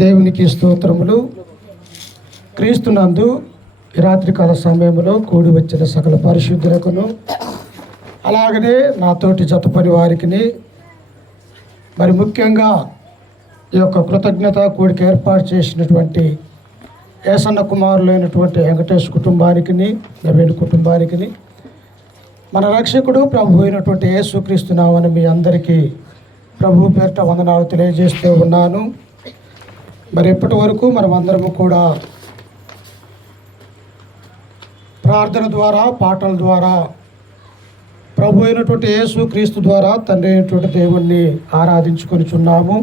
దేవునికి స్తోత్రములు. క్రీస్తునందు ఈ రాత్రికాల సమయంలో కూడి వచ్చిన సకల పరిశుద్ధులకును అలాగనే నాతోటి జతపని వారికి మరి ముఖ్యంగా ఈ యొక్క కృతజ్ఞత కూడిక ఏర్పాటు చేసినటువంటి ఏసన్న కుమారులైనటువంటి వెంకటేష్ కుటుంబానికి, నవీన్ కుటుంబానికి, మన రక్షకుడు ప్రభు అయినటువంటి యేసుక్రీస్తు నామమున మీ అందరికీ ప్రభు పేరిట వందనాలు తెలియజేస్తూ ఉన్నాను. మరి ఇప్పటి వరకు మనం అందరము కూడా ప్రార్థన ద్వారా, పాటల ద్వారా ప్రభు అయినటువంటి యేసుక్రీస్తు ద్వారా తండ్రి అయినటువంటి దేవుణ్ణి ఆరాధించుకొనిచున్నాము.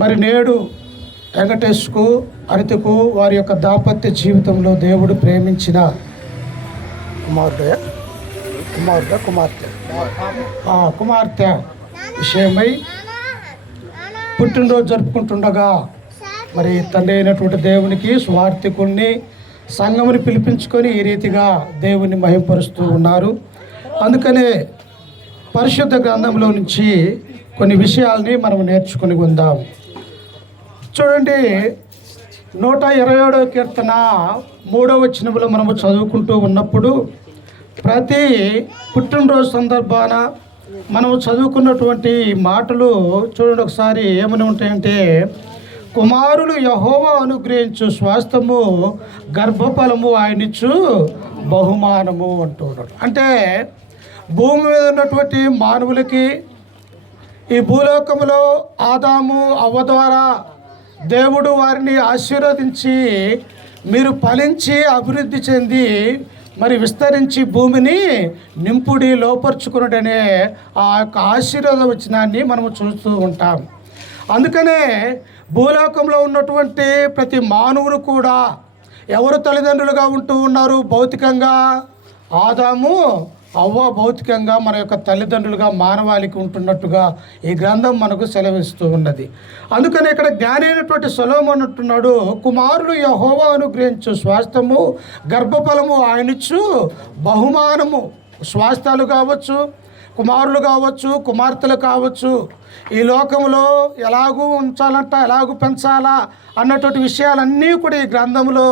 మరి నేడు వెంకటేష్కు, అనితకు వారి యొక్క దాంపత్య జీవితంలో దేవుడు ప్రేమించిన కుమార్తె విషయమై పుట్టినరోజు జరుపుకుంటుండగా మరి తండ్రి అయినటువంటి దేవునికి స్వార్థికుల్ని, సంఘముని పిలిపించుకొని ఈ రీతిగా దేవుని మహింపరుస్తూ ఉన్నారు. అందుకనే పరిశుద్ధ గ్రంథంలో నుంచి కొన్ని విషయాల్ని మనం నేర్చుకుని ఉందాం. చూడండి, 127వ కీర్తన 3వ వచనంలో మనము చదువుకుంటూ ఉన్నప్పుడు ప్రతి పుట్టినరోజు సందర్భాన మనము చదువుకున్నటువంటి మాటలు చూడండి ఒకసారి ఏమని ఉంటాయంటే, కుమారులు యెహోవా అనుగ్రహించు స్వాస్థ్యము, గర్భఫలము ఆయనిచ్చు బహుమానము అంటూ ఉన్నాడు. అంటే భూమి మీద ఉన్నటువంటి మానవులకి ఈ భూలోకంలో ఆదాము అవ్వ ద్వారా దేవుడు వారిని ఆశీర్వదించి మీరు ఫలించి అభివృద్ధి చెంది మరి విస్తరించి భూమిని నింపుడి లోపరుచుకున్నటనే ఆ యొక్క ఆశీర్వాద వచనాన్ని మనము చూస్తూ ఉంటాం. అందుకనే భూలోకంలో ఉన్నటువంటి ప్రతి మానవుడు కూడా ఎవరు తల్లిదండ్రులుగా ఉంటూ ఉన్నారు? భౌతికంగా ఆదాము అవ్వ భౌతికంగా మన యొక్క తల్లిదండ్రులుగా మానవాళికి ఉంటున్నట్టుగా ఈ గ్రంథం మనకు సెలవిస్తూ ఉన్నది. అందుకని ఇక్కడ జ్ఞాని అయినటువంటి సొలొమోను అంటున్నాడు, కుమారులు యెహోవా అనుగ్రహించు స్వాస్థ్యము, గర్భఫలము ఆయనిచ్చు బహుమానము. స్వాస్థ్యాలు కావచ్చు, కుమారులు కావచ్చు, కుమార్తెలు కావచ్చు, ఈ లోకంలో ఎలాగూ ఉంచాలంట, ఎలాగూ పెంచాలా అన్నటువంటి విషయాలన్నీ కూడా ఈ గ్రంథంలో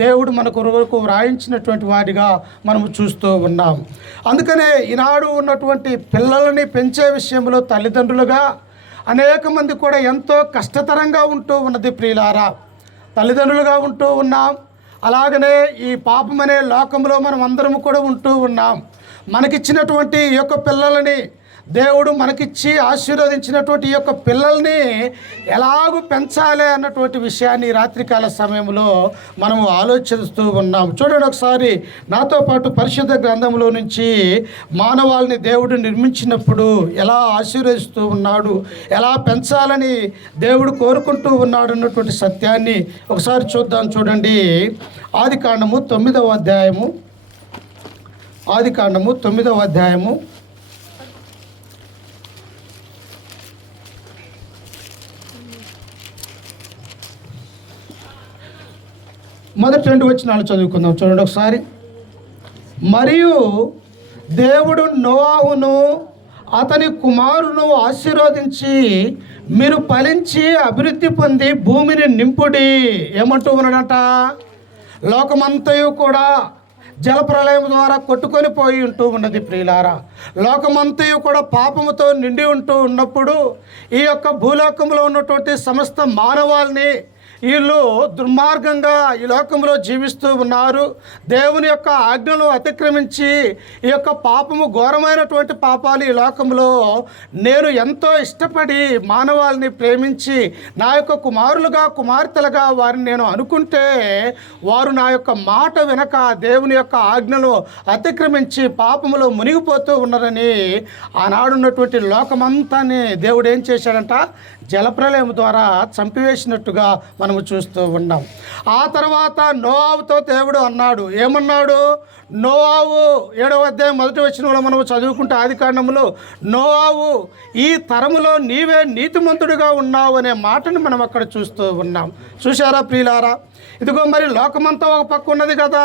దేవుడు మనకు వరకు వ్రాయించినటువంటి వాడిగా మనము చూస్తూ ఉన్నాం. అందుకనే ఈనాడు ఉన్నటువంటి పిల్లలని పెంచే విషయంలో తల్లిదండ్రులుగా అనేక మంది కూడా ఎంతో కష్టతరంగా ఉంటూ ఉన్నది. ప్రియులారా, తల్లిదండ్రులుగా ఉంటూ ఉన్నాం. అలాగనే ఈ పాపమనే లోకంలో మనం అందరం కూడా ఉంటూ ఉన్నాం. మనకిచ్చినటువంటి ఈ యొక్క పిల్లలని దేవుడు మనకిచ్చి ఆశీర్వదించినటువంటి ఈ యొక్క పిల్లల్ని ఎలాగూ పెంచాలి అన్నటువంటి విషయాన్ని రాత్రికాల సమయంలో మనము ఆలోచిస్తూ ఉన్నాం. చూడండి ఒకసారి నాతో పాటు పరిశుద్ధ గ్రంథంలో నుంచి మానవాళిని దేవుడు నిర్మించినప్పుడు ఎలా ఆశీర్వదిస్తూ ఉన్నాడు, ఎలా పెంచాలని దేవుడు కోరుకుంటూ ఉన్నాడు అన్నటువంటి సత్యాన్ని ఒకసారి చూద్దాం. చూడండి, ఆదికాండము 9వ అధ్యాయము, ఆదికాండము 9వ అధ్యాయము 1-2 వచనాలు చదువుకుందాం. చూడండి ఒకసారి. మరియు దేవుడు నోవాహును అతని కుమారులను ఆశీర్వదించి మీరు ఫలించి అభివృద్ధి పొంది భూమిని నింపుడి. ఏమంటూ ఉన్నాడంట? లోకమంతయు కూడా జలప్రలయం ద్వారా కొట్టుకొని పోయి ఉంటూ ఉన్నది. ప్రియులారా, లోకమంతయు కూడా పాపముతో నిండి ఉంటూ ఉన్నప్పుడు ఈ యొక్క భూలోకంలో ఉన్నటువంటి సమస్త మానవాళిని వీళ్ళు దుర్మార్గంగా ఈ లోకంలో జీవిస్తూ ఉన్నారు. దేవుని యొక్క ఆజ్ఞలు అతిక్రమించి ఈ యొక్క పాపము, ఘోరమైనటువంటి పాపాలు ఈ లోకంలో నేను ఎంతో ఇష్టపడి మానవాళిని ప్రేమించి నా యొక్క కుమారులుగా, కుమార్తెలుగా వారిని నేను అనుకుంటే వారు నా యొక్క మాట వినక దేవుని యొక్క ఆజ్ఞలు అతిక్రమించి పాపములో మునిగిపోతూ ఉన్నారని ఆనాడున్నటువంటి లోకమంతాన్ని దేవుడు ఏం చేశాడంట? జలప్రలయం ద్వారా చంపివేసినట్టుగా మనము చూస్తూ ఉన్నాం. ఆ తర్వాత నోవాహుతో దేవుడు అన్నాడు. ఏమన్నాడు? నోవాహు 7వ అధ్యాయం 1వ వచనంలో మనము చదువుకుంటే ఆదికాండములో, నోవాహు ఈ తరములో నీవే నీతిమంతుడిగా ఉన్నావు అనే మాటను మనం అక్కడ చూస్తూ ఉన్నాం. చూశారా ప్రియులారా? ఇదిగో మరి లోకమంతా ఒక పక్క ఉన్నది కదా,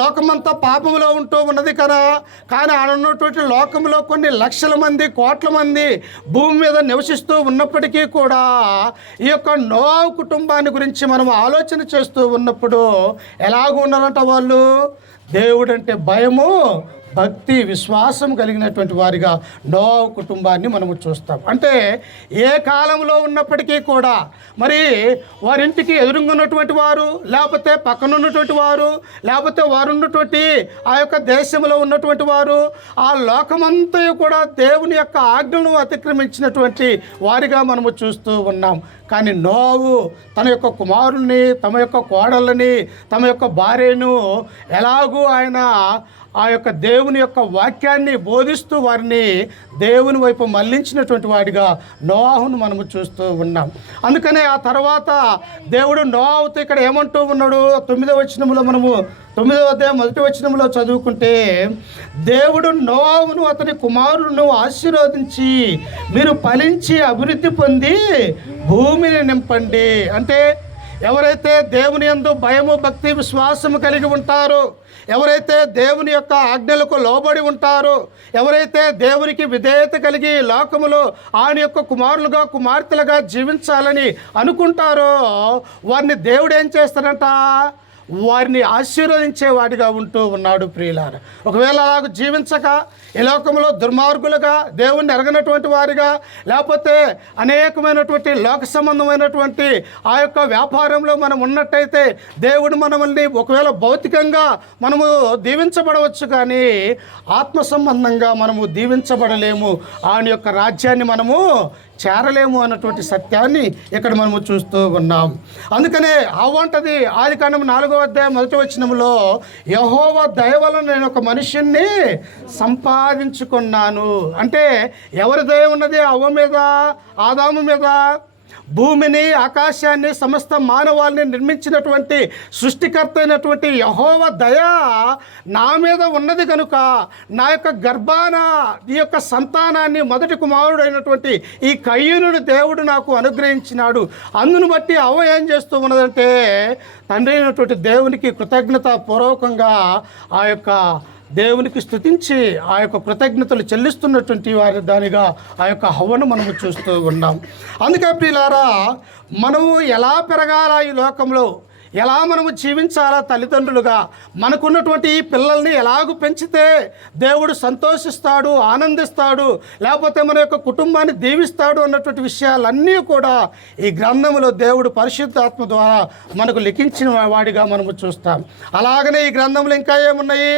లోకమంతా పాపంలో ఉంటూ ఉన్నది కదా. కానీ ఆడ ఉన్నటువంటి లోకంలో కొన్ని లక్షల మంది, కోట్ల మంది భూమి మీద నివసిస్తూ ఉన్నప్పటికీ కూడా ఈ యొక్క నోవాహు కుటుంబాన్ని గురించి మనం ఆలోచన చేస్తూ ఉన్నప్పుడు ఎలాగ ఉన్నారంట వాళ్ళు? దేవుడంటే భయము, భక్తి, విశ్వాసం కలిగినటువంటి వారిగా నోవాహు కుటుంబాన్ని మనము చూస్తాం. అంటే ఏ కాలంలో ఉన్నప్పటికీ కూడా మరి వారింటికి ఎదురుగున్నటువంటి వారు, లేకపోతే పక్కన ఉన్నటువంటి వారు, లేకపోతే వారు ఉన్నటువంటి ఆ యొక్క దేశంలో ఉన్నటువంటి వారు, ఆ లోకమంతా కూడా దేవుని యొక్క ఆజ్ఞలను అతిక్రమించినటువంటి వారిగా మనము చూస్తూ ఉన్నాం. కానీ నోవాహు తన యొక్క కుమారుల్ని, తమ యొక్క కోడళ్ళని, తమ యొక్క భార్యను ఎలాగూ ఆయన ఆ యొక్క దేవుని యొక్క వాక్యాన్ని బోధిస్తూ వారిని దేవుని వైపు మళ్లించినటువంటి వాడిగా నోవాహును మనము చూస్తూ ఉన్నాం. అందుకనే ఆ తర్వాత దేవుడు నోవాహుతో ఇక్కడ ఏమంటూ ఉన్నాడు? 9వ వచనంలో మనము 9వ అధ్యాయం 1వ వచనంలో చదువుకుంటే, దేవుడు నోవాహును అతని కుమారులను ఆశీర్వదించి మీరు ఫలించి అభివృద్ధి పొంది భూమిని నింపండి. అంటే ఎవరైతే దేవుని యందు భయము, భక్తి, విశ్వాసము కలిగి ఉంటారో, ఎవరైతే దేవుని యొక్క ఆజ్ఞలకు లోబడి ఉంటారో, ఎవరైతే దేవునికి విధేయత కలిగి లోకములో ఆయన యొక్క కుమారులుగా, కుమార్తెలుగా జీవించాలని అనుకుంటారో వారిని దేవుడు ఏం చేస్తాడంట? వారిని ఆశీర్వదించేవాడిగా ఉంటూ ఉన్నాడు. ప్రియులారా, ఒకవేళ అలాగ జీవించక ఈ లోకంలో దుర్మార్గులుగా, దేవుణ్ణి ఎరగనటువంటి వారిగా, లేకపోతే అనేకమైనటువంటి లోక సంబంధమైనటువంటి ఆ యొక్క వ్యాపారంలో మనం ఉన్నట్టయితే దేవుడు మనల్ని ఒకవేళ భౌతికంగా మనము దీవించబడవచ్చు, కానీ ఆత్మ సంబంధంగా మనము దీవించబడలేము, ఆయన యొక్క రాజ్యాన్ని మనము చేరలేము అన్నటువంటి సత్యాన్ని ఇక్కడ మనము చూస్తూ ఉన్నాం. అందుకనే అవ్వంటది ఆదికాండం 4వ అధ్యాయం 1వ వచనంలో, యెహోవా దయ వలన నేను ఒక మనుష్యుణ్ణి సంపాదించుకున్నాను. అంటే ఎవరి దయ ఉన్నది? అవ్వ మీద, ఆదాము మీద. భూమిని, ఆకాశాన్ని, సమస్త మానవాళిని నిర్మించినటువంటి సృష్టికర్త అయినటువంటి యెహోవా దయ నా మీద ఉన్నది కనుక నా యొక్క గర్భాన ఈ యొక్క సంతానాన్ని, మొదటి కుమారుడు అయినటువంటి ఈ కయ్యూనుని దేవుడు నాకు అనుగ్రహించినాడు. అందును బట్టి అవ్వ ఏం చేస్తూ ఉన్నదంటే తండ్రి అయినటువంటి దేవునికి కృతజ్ఞతాపూర్వకంగా ఆ యొక్క దేవునికి స్తుతించి ఆ యొక్క కృతజ్ఞతలు చెల్లిస్తున్నటువంటి వారి దానిగా ఆ యొక్క హవ్వను మనము చూస్తూ ఉన్నాం. అందుకే ప్రియులారా, మనము ఎలా పెరగాల ఈ లోకంలో, ఎలా మనము జీవించాలా తల్లిదండ్రులుగా, మనకున్నటువంటి ఈ పిల్లల్ని ఎలాగూ పెంచితే దేవుడు సంతోషిస్తాడు, ఆనందిస్తాడు, లేకపోతే మన యొక్క కుటుంబాన్ని దీవిస్తాడు అన్నటువంటి విషయాలన్నీ కూడా ఈ గ్రంథంలో దేవుడు పరిశుద్ధాత్మ ద్వారా మనకు లిఖించిన వాడిగా మనము చూస్తాం. అలాగనే ఈ గ్రంథంలో ఇంకా ఏమున్నాయి?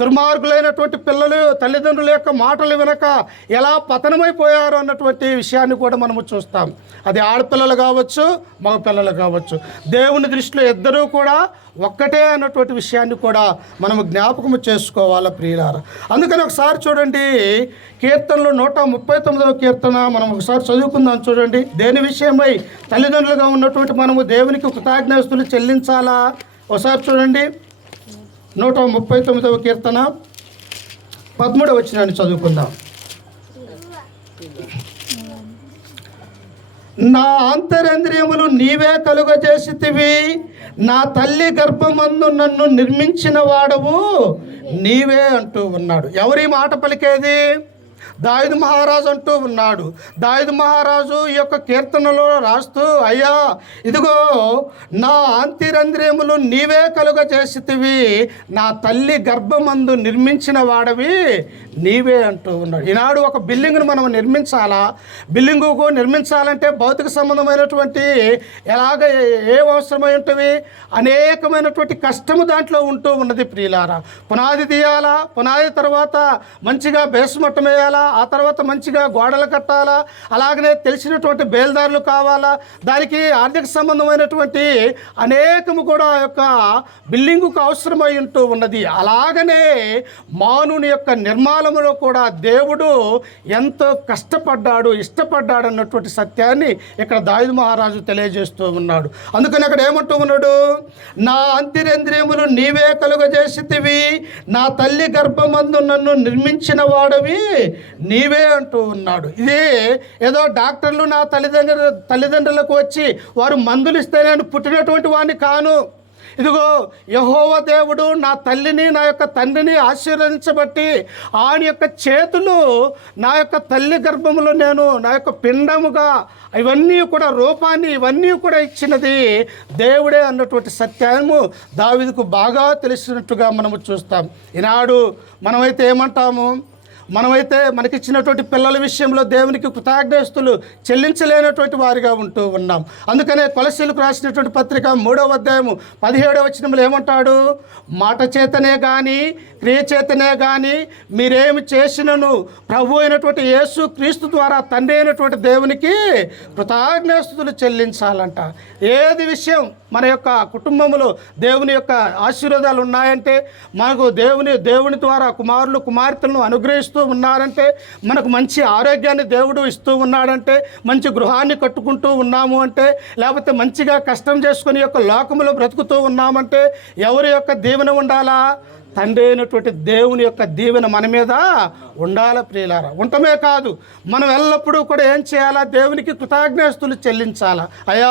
దుర్మార్గులైనటువంటి పిల్లలు తల్లిదండ్రుల యొక్క మాటలు వినక ఎలా పతనమైపోయారు అన్నటువంటి విషయాన్ని కూడా మనము చూస్తాం. అది ఆడపిల్లలు కావచ్చు, మగ పిల్లలు కావచ్చు, దేవుని దృష్టిలో ఇద్దరూ కూడా ఒక్కటే అన్నటువంటి విషయాన్ని కూడా మనము జ్ఞాపకము చేసుకోవాలా ప్రియులారా. అందుకని ఒకసారి చూడండి, కీర్తనలో 139వ కీర్తన మనం ఒకసారి చదువుకుందాం. చూడండి, దేని విషయమై తల్లిదండ్రులుగా ఉన్నటువంటి మనము దేవునికి కృతజ్ఞతలు చెల్లించాలా? ఒకసారి చూడండి, 139వ కీర్తన 13వ వచనాన్ని చదువుకుందాం. నా అంతరంద్రియములు నీవే కలుగజేసితివి, నా తల్లి గర్భమందు నన్ను నిర్మించిన వాడవు నీవే అంటూ ఉన్నాడు. ఎవరి మాట పలికేది? దావీదు మహారాజు అంటూ ఉన్నాడు. దావీదు మహారాజు ఈ యొక్క కీర్తనలో రాస్తూ, అయ్యా ఇదిగో నా అంతరంద్రియములు నీవే కలుగజేసితివి, నా తల్లి గర్భమందు నిర్మించిన వాడవి నీవే అంటూ ఉన్నాడు. ఈనాడు ఒక బిల్డింగ్ను మనం నిర్మించాలా? బిల్డింగుకు నిర్మించాలంటే భౌతిక సంబంధమైనటువంటి ఎలాగ ఏ అవసరమై ఉంటవి? అనేకమైనటువంటి కష్టము దాంట్లో ఉంటూ ఉన్నది ప్రియులారా. పునాది తీయాలా, పునాది తర్వాత మంచిగా బేస్మట్టం వేయాలా, ఆ తర్వాత మంచిగా గోడలు కట్టాలా, అలాగనే తెలిసినటువంటి బేల్దారులు కావాలా, దానికి ఆర్థిక సంబంధమైనటువంటి అనేకము కూడా ఆ యొక్క బిల్డింగుకు అవసరమై ఉంటూ ఉన్నది. అలాగనే మానవుని యొక్క నిర్మాణంలో కూడా దేవుడు ఎంతో కష్టపడ్డాడు, ఇష్టపడ్డాడు అన్నటువంటి సత్యాన్ని ఇక్కడ దావీదు మహారాజు తెలియజేస్తూ ఉన్నాడు. అందుకని అక్కడ ఏమంటూ ఉన్నాడు? నా అంతరేంద్రియములు నీవే కలుగజేసితివి, నా తల్లి గర్భమందు నన్ను నిర్మించిన వాడవి నీవే అంటూ ఉన్నాడు. ఇది ఏదో డాక్టర్లు నా తల్లిదండ్రులకు వచ్చి వారు మందులు ఇస్తే నేను పుట్టినటువంటి వాడిని కాను. ఇదిగో యెహోవా దేవుడు నా తల్లిని నా యొక్క తండ్రిని ఆశీర్వదించబట్టి ఆయన యొక్క చేతులు నా యొక్క తల్లి గర్భములో నేను నా యొక్క పిండముగా ఇవన్నీ కూడా రూపాన్ని ఇవన్నీ కూడా ఇచ్చినది దేవుడే అన్నటువంటి సత్యము దావీదుకు బాగా తెలిసినట్టుగా మనము చూస్తాం. ఈనాడు మనమైతే ఏమంటాము, మనమైతే మనకిచ్చినటువంటి పిల్లల విషయంలో దేవునికి కృతజ్ఞతలు చెల్లించలేనటువంటి వారిగా ఉంటూ ఉన్నాం. అందుకనే కొలస్సీలకు రాసినటువంటి పత్రిక 3వ అధ్యాయము 17వ వచనంలో ఏమంటాడు, మాట చేతనే కానీ క్రియ చేతనే కానీ మీరేమి చేసినను ప్రభు అయినటువంటి యేసు క్రీస్తు ద్వారా తండ్రి అయినటువంటి దేవునికి కృతజ్ఞతలు చెల్లించాలంట. ఏది విషయం మన యొక్క కుటుంబంలో దేవుని యొక్క ఆశీర్వాదాలు ఉన్నాయంటే, మనకు దేవుని ద్వారా కుమారులు కుమార్తెలను అనుగ్రహిస్తూ ఉన్నారంటే, మనకు మంచి ఆరోగ్యాన్ని దేవుడు ఇస్తూ ఉన్నాడంటే, మంచి గృహాన్ని కట్టుకుంటూ ఉన్నాము అంటే, లేకపోతే మంచిగా కష్టం చేసుకుని యొక్క లోకములో బ్రతుకుతూ ఉన్నామంటే ఎవరి యొక్క దీవెన ఉండాలా? తండ్రి అయినటువంటి దేవుని యొక్క దీవెన మన మీద ఉండాల ప్రియులారా. ఉండటమే కాదు, మనం ఎల్లప్పుడూ కూడా ఏం చేయాలా? దేవునికి కృతజ్ఞతలు చెల్లించాలా. అయ్యా,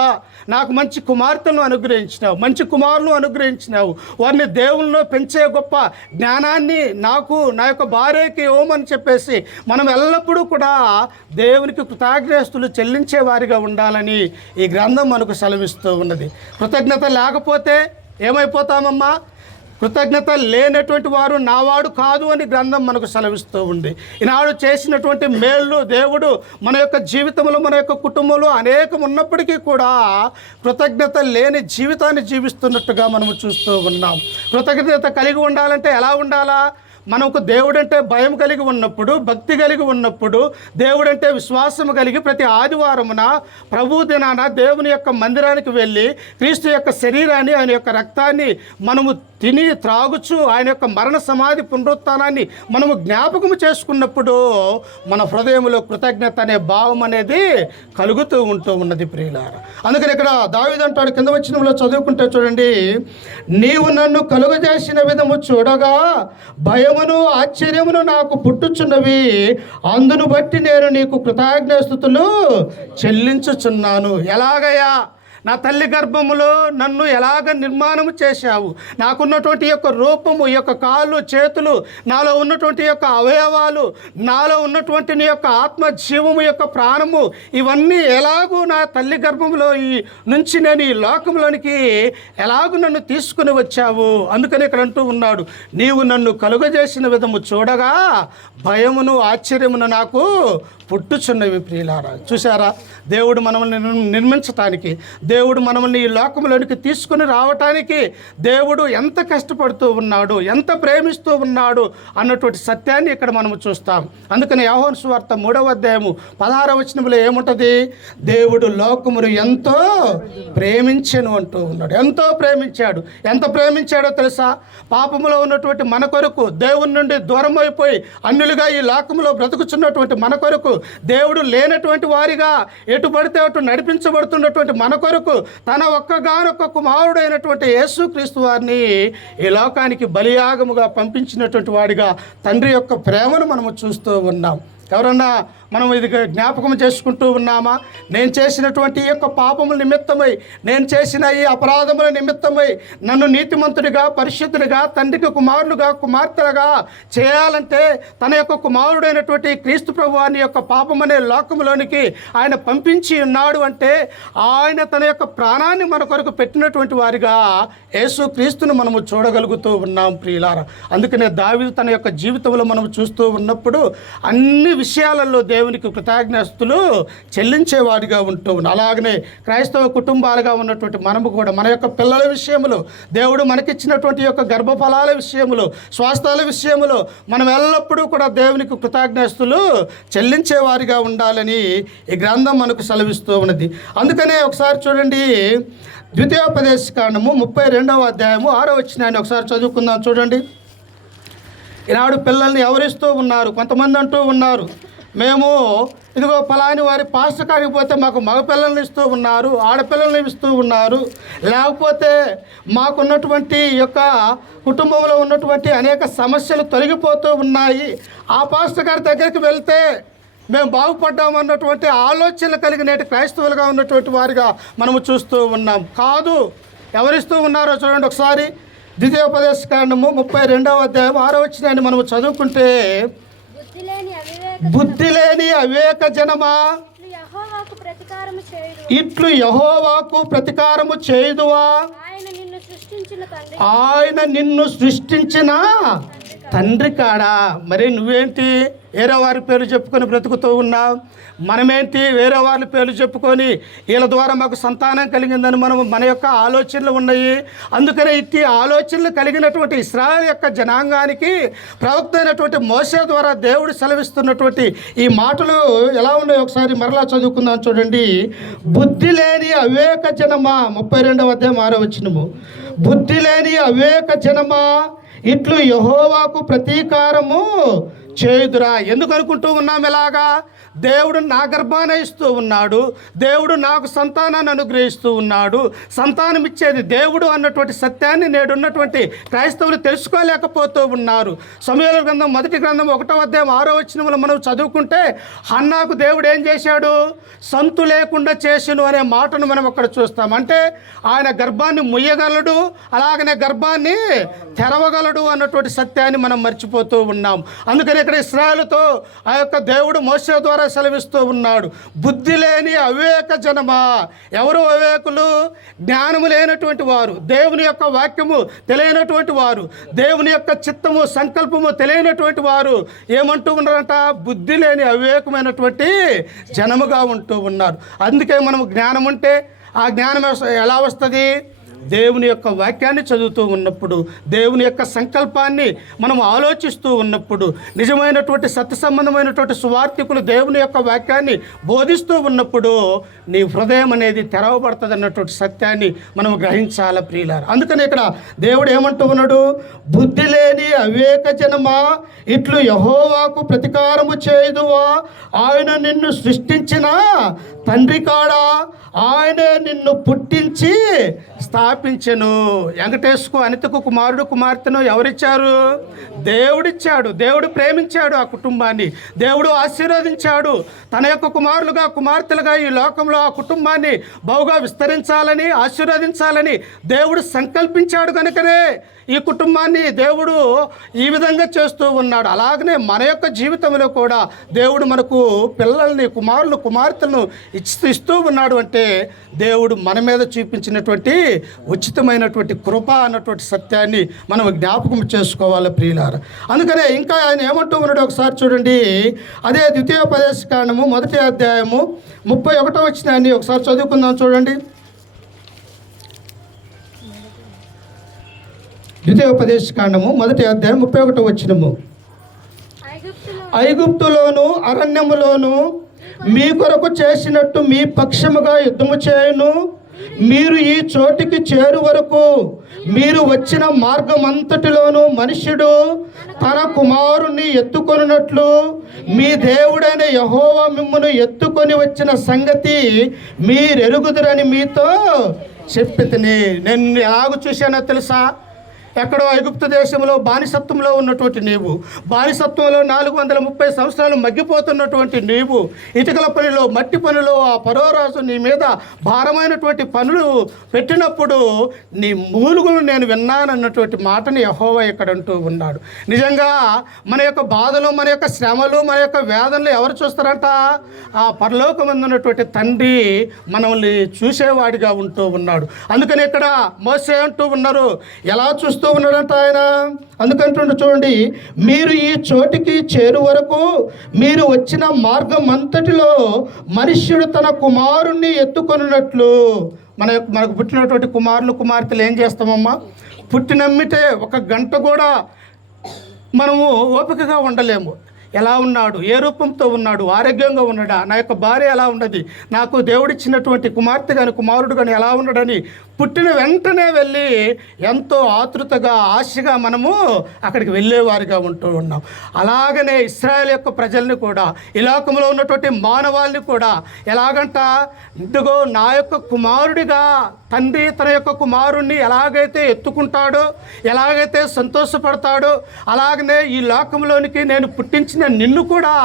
నాకు మంచి కుమార్తెలను అనుగ్రహించినావు, మంచి కుమారులను అనుగ్రహించినావు, వారిని దేవుల్లో పెంచే గొప్ప జ్ఞానాన్ని నాకు నా యొక్క భార్యకి ఇవ్వమని చెప్పేసి మనం ఎల్లప్పుడూ కూడా దేవునికి కృతజ్ఞతలు చెల్లించే వారిగా ఉండాలని ఈ గ్రంథం మనకు సెలవిస్తూ ఉన్నది. కృతజ్ఞత లేకపోతే ఏమైపోతామమ్మా? కృతజ్ఞత లేనటువంటి వారు నావాడు కాదు అని గ్రంథం మనకు సెలవిస్తూ ఉంది. ఈనాడు చేసినటువంటి మేళ్ళు దేవుడు మన యొక్క జీవితంలో మన యొక్క కుటుంబంలో అనేకం ఉన్నప్పటికీ కూడా కృతజ్ఞత లేని జీవితాన్ని జీవిస్తున్నట్టుగా మనము చూస్తూ ఉన్నాం. కృతజ్ఞత కలిగి ఉండాలంటే ఎలా ఉండాలా? మనకు దేవుడంటే భయం కలిగి ఉన్నప్పుడు, భక్తి కలిగి ఉన్నప్పుడు, దేవుడంటే విశ్వాసం కలిగి ప్రతి ఆదివారమున ప్రభు దినాన దేవుని యొక్క మందిరానికి వెళ్ళి క్రీస్తు యొక్క శరీరాన్ని ఆయన యొక్క రక్తాన్ని మనము తిని త్రాగుచు ఆయన యొక్క మరణ సమాధి పునరుత్థానాన్ని మనము జ్ఞాపకము చేసుకున్నప్పుడు మన హృదయంలో కృతజ్ఞత అనే భావం అనేది కలుగుతూ ఉంటూ ఉన్నది ప్రియులారా. అందుకని ఇక్కడ దావీదు అంటాడు, కింద వచనంలో చదువుకుంటే చూడండి, నీవు నన్ను కలుగజేసిన విధము చూడగా భయమును ఆశ్చర్యమును నాకు పుట్టుచున్నవి, అందును బట్టి నేను నీకు కృతజ్ఞతాస్తుతులు చెల్లించుచున్నాను. ఎలాగయ్యా? నా తల్లి గర్భములో నన్ను ఎలాగ నిర్మాణము చేశావు, నాకున్నటువంటి యొక్క రూపము, ఈ యొక్క కాళ్ళు చేతులు, నాలో ఉన్నటువంటి యొక్క అవయవాలు, నాలో ఉన్నటువంటి నీ యొక్క ఆత్మ జీవము యొక్క ప్రాణము, ఇవన్నీ ఎలాగూ నా తల్లి గర్భములో నుంచి నేను ఈ లోకంలోనికి ఎలాగూ నన్ను తీసుకుని వచ్చావు. అందుకని ఇక్కడ అంటూ ఉన్నాడు, నీవు నన్ను కలుగజేసిన విధము చూడగా భయమును ఆశ్చర్యమును నాకు పుట్టుచున్నవి. ప్రియులారా, చూసారా? దేవుడు మనల్ని నిర్మించటానికి, దేవుడు మనల్ని ఈ లోకంలోనికి తీసుకుని రావటానికి దేవుడు ఎంత కష్టపడుతూ ఉన్నాడు, ఎంత ప్రేమిస్తూ ఉన్నాడు అన్నటువంటి సత్యాన్ని ఇక్కడ మనము చూస్తాం. అందుకని యోహాను సువార్త 3వ అధ్యాయము 16వ వచనంలో ఏముంటుంది? దేవుడు లోకమును ఎంతో ప్రేమించెను అంటూ ఉన్నాడు. ఎంతో ప్రేమించాడు. ఎంత ప్రేమించాడో తెలుసా? పాపములో ఉన్నటువంటి మన కొరకు, దేవుని నుండి దూరం అయిపోయి అన్యులుగా ఈ లోకములో బ్రతుకుచున్నటువంటి మన కొరకు, దేవుడు లేనటువంటి వారిగా ఎటు పడితే అటు నడిపించబడుతున్నటువంటి మన కొరకు తన ఒక్కగానొక్క కుమారుడు అయినటువంటి యేసుక్రీస్తు వారిని ఈ లోకానికి బలియాగముగా పంపించినటువంటి వాడిగా తండ్రి యొక్క ప్రేమను మనము చూస్తూ ఉన్నాం. ఎవరన్నా మనం ఇది జ్ఞాపకం చేసుకుంటూ ఉన్నామా? నేను చేసినటువంటి ఈ యొక్క పాపముల నిమిత్తమై, నేను చేసిన ఈ అపరాధముల నిమిత్తమై నన్ను నీతిమంతుడిగా, పరిశుద్ధుడిగా, తండ్రికి కుమారులుగా, కుమార్తెలుగా చేయాలంటే తన యొక్క కుమారుడైనటువంటి క్రీస్తు ప్రభువాని యొక్క పాపం అనే లోకంలోనికి ఆయన పంపించి ఉన్నాడు. అంటే ఆయన తన యొక్క ప్రాణాన్ని మన కొరకు పెట్టినటువంటి వారిగా యేసు క్రీస్తును మనము చూడగలుగుతూ ఉన్నాం ప్రియులారా. అందుకనే దావీదు తన యొక్క జీవితంలో మనం చూస్తూ ఉన్నప్పుడు అన్ని విషయాలలో దేవునికి కృతజ్ఞతలు చెల్లించేవాడిగా ఉంటూ ఉన్నాం. అలాగనే క్రైస్తవ కుటుంబాలుగా ఉన్నటువంటి మనము కూడా మన యొక్క పిల్లల విషయంలో, దేవుడు మనకిచ్చినటువంటి యొక్క గర్భఫలాల విషయంలో, స్వాస్థ్యాల విషయంలో మనం ఎల్లప్పుడూ కూడా దేవునికి కృతజ్ఞతలు చెల్లించేవారిగా ఉండాలని ఈ గ్రంథం మనకు సెలవిస్తూ ఉన్నది. అందుకనే ఒకసారి చూడండి, ద్వితీయోపదేశకాండము 32వ అధ్యాయము 6వ వచనాన్ని ఒకసారి చదువుకుందాం. చూడండి, ఈనాడు పిల్లల్ని ఎవరిస్తూ ఉన్నారు? కొంతమంది అంటూ ఉన్నారు, మేము ఇదిగో ఫలాని వారి పాస్టర్ కాడికి పోతే మాకు మగపిల్లల్ని ఇస్తూ ఉన్నారు, ఆడపిల్లల్ని ఇస్తూ ఉన్నారు, లేకపోతే మాకున్నటువంటి యొక్క కుటుంబంలో ఉన్నటువంటి అనేక సమస్యలు తొలగిపోతూ ఉన్నాయి, ఆ పాస్టర్ గారి దగ్గరికి వెళ్తే మేము బాగుపడ్డామన్నటువంటి ఆలోచనలు కలిగిన క్రైస్తవులుగా ఉన్నటువంటి వారిగా మనము చూస్తూ ఉన్నాం. కాదు, ఎవరిస్తూ ఉన్నారో చూడండి ఒకసారి. ద్వితీయోపదేశకాండము 32వ అధ్యాయం 6వ వచనాన్ని మనము చదువుకుంటే, బుద్ధి లేని అవివేక జనమా, ఇట్లు యెహోవాకు ప్రతికారము చేయుదువా, ఆయన నిన్ను సృష్టించిన తండ్రి కాడా. మరి నువ్వేంటి వేరే వారి పేర్లు చెప్పుకొని బ్రతుకుతూ ఉన్నావు? మనమేంటి వేరే వాళ్ళ పేర్లు చెప్పుకొని వీళ్ళ ద్వారా మాకు సంతానం కలిగిందని మన యొక్క ఆలోచనలు ఉన్నాయి. అందుకనే ఇట్టి ఆలోచనలు కలిగినటువంటి ఇశ్రాయేలు యొక్క జనాంగానికి ప్రవక్త అయినటువంటి మోషే ద్వారా దేవుడు సెలవిస్తున్నటువంటి ఈ మాటలు ఎలా ఉన్నాయో ఒకసారి మరలా చదువుకుందాం చూడండి. బుద్ధి లేని అవివేక జనమా, 32వ అధ్యాయం 6వ వచనము. బుద్ధి లేని అవివేక జనమా, ఇట్లు యెహోవాకు ప్రతీకారము చేయుదురా. ఎందుకు అనుకుంటూ ఉన్నాం ఇలాగా? దేవుడు నా గర్భాన్ని ఇస్తూ ఉన్నాడు, దేవుడు నాకు సంతానాన్ని అనుగ్రహిస్తూ ఉన్నాడు, సంతానం ఇచ్చేది దేవుడు అన్నటువంటి సత్యాన్ని నేడున్నటువంటి క్రైస్తవులు తెలుసుకోలేకపోతూ ఉన్నారు. సమూయేలు గ్రంథం 1వ గ్రంథం 1వ అధ్యాయం 6వ వచనంలో మనం చదువుకుంటే, హన్నాకు దేవుడు ఏం చేశాడు? సంతు లేకుండా చేసిను అనే మాటను మనం అక్కడ చూస్తాం. అంటే ఆయన గర్భాన్ని ముయ్యగలడు, అలాగనే గర్భాన్ని తెరవగలడు అన్నటువంటి సత్యాన్ని మనం మర్చిపోతూ ఉన్నాం. అందుకని ఇక్కడ ఇశ్రాయేలుతో ఆ యొక్క దేవుడు మోషే ద్వారా సెలవిస్తూ ఉన్నాడు, బుద్ధి లేని అవివేక జనమా. ఎవరు అవివేకులు? జ్ఞానము లేనటువంటి వారు, దేవుని యొక్క వాక్యము తెలియనటువంటి వారు, దేవుని యొక్క చిత్తము సంకల్పము తెలియనటువంటి వారు ఏమంటూ ఉన్నారంట? బుద్ధి లేని అవివేకమైనటువంటి జనముగా ఉంటూ ఉన్నారు. అందుకే మనము జ్ఞానం ఉంటే ఆ జ్ఞానం ఎలా వస్తుంది? దేవుని యొక్క వాక్యాన్ని చదువుతూ ఉన్నప్పుడు, దేవుని యొక్క సంకల్పాన్ని మనం ఆలోచిస్తూ ఉన్నప్పుడు, నిజమైనటువంటి సత్య సంబంధమైనటువంటి సువార్థికులు దేవుని యొక్క వాక్యాన్ని బోధిస్తూ ఉన్నప్పుడు నీ హృదయం అనేది తెరవబడుతుంది అన్నటువంటి సత్యాన్ని మనం గ్రహించాల ప్రియులారా. అందుకని ఇక్కడ దేవుడు ఏమంటూ ఉన్నాడు? బుద్ధి లేని అవివేక జనమా, ఇట్లు యెహోవాకు ప్రతికారము చేయుదువా, ఆయన నిన్ను సృష్టించిన తండ్రి కాడా, ఆయనే నిన్ను పుట్టించి స్థాపించెను. వెంకటేశ్కు అనితకు కుమారుడు కుమార్తెను ఎవరిచ్చారు? దేవుడిచ్చాడు. దేవుడు ప్రేమించాడు ఆ కుటుంబాన్ని, దేవుడు ఆశీర్వదించాడు. తన యొక్క కుమారులుగా కుమార్తెలుగా ఈ లోకంలో ఆ కుటుంబాన్ని బహుగా విస్తరించాలని ఆశీర్వదించాలని దేవుడు సంకల్పించాడు. కనుకనే ఈ కుటుంబాన్ని దేవుడు ఈ విధంగా చేస్తూ ఉన్నాడు. అలాగనే మన యొక్క జీవితంలో కూడా దేవుడు మనకు పిల్లల్ని, కుమారులు కుమార్తెలను ఇస్తూ ఉన్నాడు. అంటే దేవుడు మన మీద చూపించినటువంటి ఉచితమైనటువంటి కృప అన్నటువంటి సత్యాన్ని మనం జ్ఞాపకం చేసుకోవాలి ప్రియులారా. అందుకనే ఇంకా ఆయన ఏమంటూ ఉన్నాడు ఒకసారి చూడండి. అదే ద్వితీయోపదేశకాండము 1వ అధ్యాయము 31వ వచనాన్ని ఒకసారి చదువుకుందాం చూడండి. ద్వితీయోపదేశకాండము 1వ అధ్యాయం 31వ వచనము. ఐగుప్తులోను అరణ్యములోను మీ కొరకు చేసినట్టు మీ పక్షముగా యుద్ధము చేయును. మీరు ఈ చోటికి చేరు వరకు మీరు వచ్చిన మార్గం అంతటిలోనూ మనుష్యుడు తన కుమారుణ్ణి ఎత్తుకొనున్నట్లు మీ దేవుడైన యెహోవా మిమ్మును ఎత్తుకొని వచ్చిన సంగతి మీరెరుగుదురని మీతో చెప్పితిని. నేను ఎలాగ చూశానో తెలుసా? ఎక్కడో ఐగుప్తు దేశంలో బానిసత్వంలో ఉన్నటువంటి నీవు, బానిసత్వంలో 430 సంవత్సరాలు మగ్గిపోతున్నటువంటి నీవు, ఇటుకల పనిలో మట్టి పనిలో ఆ ఫరోరాజు నీ మీద భారమైనటువంటి పనులు పెట్టినప్పుడు నీ మూలుగులు నేను విన్నానన్నటువంటి మాటని యెహోవా ఇక్కడ అంటూ ఉన్నాడు. నిజంగా మన యొక్క బాధలు, మన యొక్క శ్రమలు, మన యొక్క వేదనలు ఎవరు చూస్తారంట? ఆ పరలోకమందు ఉన్నటువంటి తండ్రి మనల్ని చూసేవాడిగా ఉంటూ ఉన్నాడు. అందుకని ఇక్కడ మోసే అంటూ ఉన్నారు, ఎలా చూస్తూ ఉన్నాడంట ఆయన? అందుకంటుండే చూడండి, మీరు ఈ చోటికి చేరు వరకు మీరు వచ్చిన మార్గం అంతటిలో మనుష్యుడు తన కుమారుణ్ణి ఎత్తుకొనున్నట్లు. మనకు పుట్టినటువంటి కుమారులు కుమార్తెలు ఏం చేస్తామమ్మా? పుట్టినమ్మితే 1 గంట కూడా మనము ఓపికగా ఉండలేము. ఎలా ఉన్నాడు, ఏ రూపంతో ఉన్నాడు, ఆరోగ్యంగా ఉన్నాడా, నా యొక్క భార్య ఎలా ఉన్నది, నాకు దేవుడిచ్చినటువంటి కుమార్తె కానీ కుమారుడు కానీ ఎలా ఉన్నాడని పుట్టిన వెంటనే వెళ్ళి ఎంతో ఆతృతగా ఆశగా మనము అక్కడికి వెళ్ళేవారిగా ఉంటూ ఉన్నాం. అలాగనే ఇశ్రాయేల్ యొక్క ప్రజల్ని కూడా, ఈ లోకంలో ఉన్నటువంటి మానవాళ్ళని కూడా ఎలాగంట, ఇదిగో నా యొక్క కుమారుడిగా తండ్రి తన యొక్క కుమారుణ్ణి ఎలాగైతే ఎత్తుకుంటాడో, ఎలాగైతే సంతోషపడతాడో, అలాగనే ఈ లోకంలోనికి నేను పుట్టించిన నిన్ను కూడా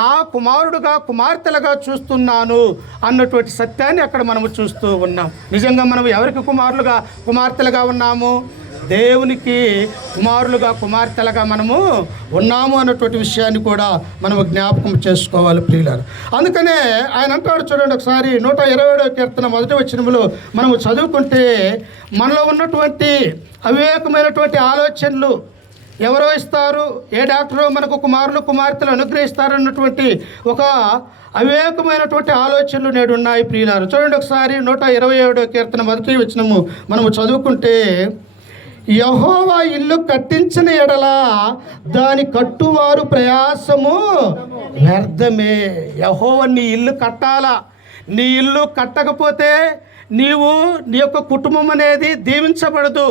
నా కుమారుడుగా కుమార్తెలుగా చూస్తున్నాను అన్నటువంటి సత్యాన్ని అక్కడ మనము చూస్తూ ఉన్నాం. నిజంగా మనం ఎవరికి కుమార్తెలుగా ఉన్నాము? దేవునికి కుమారులుగా కుమార్తెలుగా మనము ఉన్నాము అన్నటువంటి విషయాన్ని కూడా మనము జ్ఞాపకం చేసుకోవాలి ప్రియులారా. అందుకనే ఆయన అంటాడు చూడండి, ఒకసారి 127వ కీర్తన 1వ వచనంలో మనము చదువుకుంటే, మనలో ఉన్నటువంటి అవివేకమైనటువంటి ఆలోచనలు ఎవరో ఇస్తారు, ఏ డాక్టరో మనకు కుమారులు కుమార్తెలు అనుగ్రహిస్తారు అన్నటువంటి ఒక అవివేకమైనటువంటి ఆలోచనలు నేడు ఉన్నాయి ప్రియులారు. చూడండి ఒకసారి 127వ కీర్తన 1వ వచనము మనము చదువుకుంటే, యెహోవా ఇల్లు కట్టించిన ఎడల దాని కట్టువారు ప్రయాసము వ్యర్థమే. యెహోవా నీ ఇల్లు కట్టాలా, నీ ఇల్లు కట్టకపోతే నీ యొక్క కుటుంబం అనేది దీవించబడదు,